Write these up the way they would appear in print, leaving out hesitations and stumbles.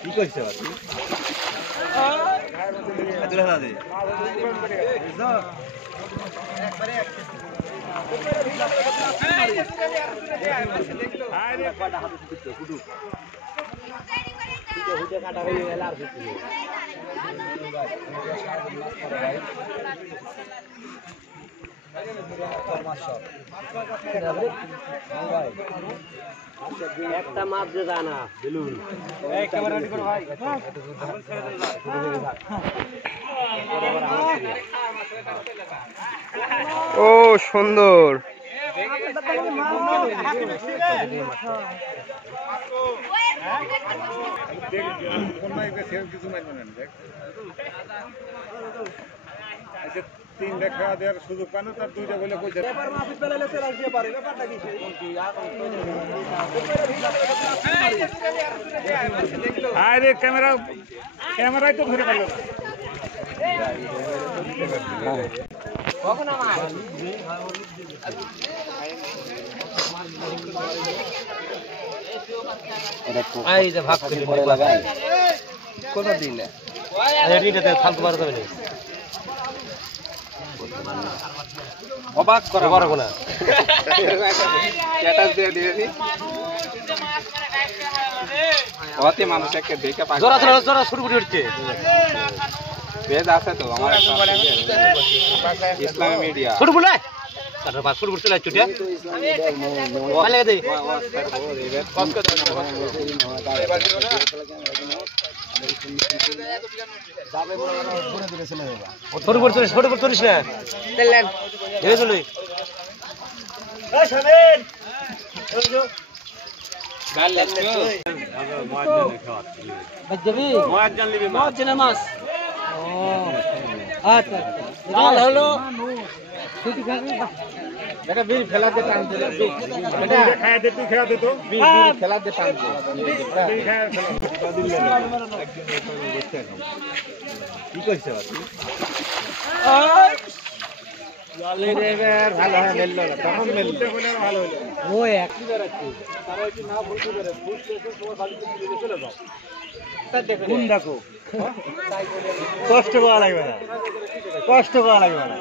কি করছো একটা মাছ যে জানা বেলুন ও সুন্দর তিনটা খাওয়া দেওয়ার সুযোগ পানো তার দুইটা বলে কইছে আরে ক্যামেরায় তো ধরে পারলো ভাগ করে লাগাই কোনো দিলে ফালতু বার যাবে অবাক করা পারবো না মানুষ একে দেখে জোরা শুরু করে উঠছে বেদ আছে তো আমার ইসলামী মিডিয়া শুরু বলে শুরু করতে চুটিয়া শুরু করছিস না মাছ আচ্ছা হলো এটা বীর ফেলাতে টানতে এটা খায় দে তুই খেলা দে তো বীর ফেলাতে টানতে বীর খায় কি করছো লালে রেবের ভালো হয় মেললো না তখন মেলতে বলে ভালো হলো ও এক তারা একটু না বলতে পারে ফুল শেষে তোমার বাড়িতে চলে যাও কোন দেখো কষ্ট করা লাগবে না কষ্ট করা লাগবে না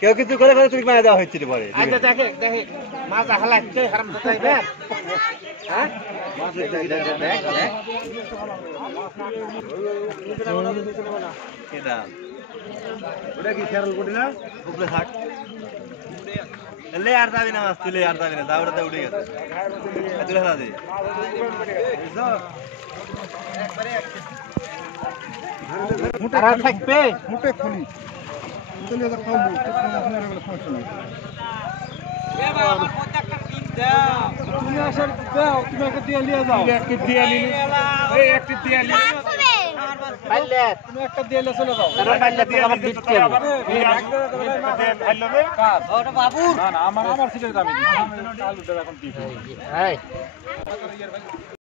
কেউ কিছু করে করে তুমি মারা দেওয়া হচ্ছে পরে আচ্ছা দেখে দেখে মাছ হালাচ্ছে হারাম চাইবে হ্যাঁ মাছ দেখ ওটা কি খেয়াল করি না উপরে থাক লে আর যাবি না মাছ তুলে আর যাবি না দাওড়াতে উঠে গেছে তুলে ফেলা দে আর থাকবে মুটে খুলি তুলে তো খাবো তুমি আসার দাও তুমি একটা দিয়ে নিয়ে যাও একটা দিয়ে নিয়ে এই একটা দিয়ে নিয়ে পাইলে তুমি একটা দিয়ে নিয়ে চলে যাও কারণ পাইলে তো আবার দিতে হবে ওটা বাবু না না আমার সিটের দামই দিই আলু দাও এখন দিই এই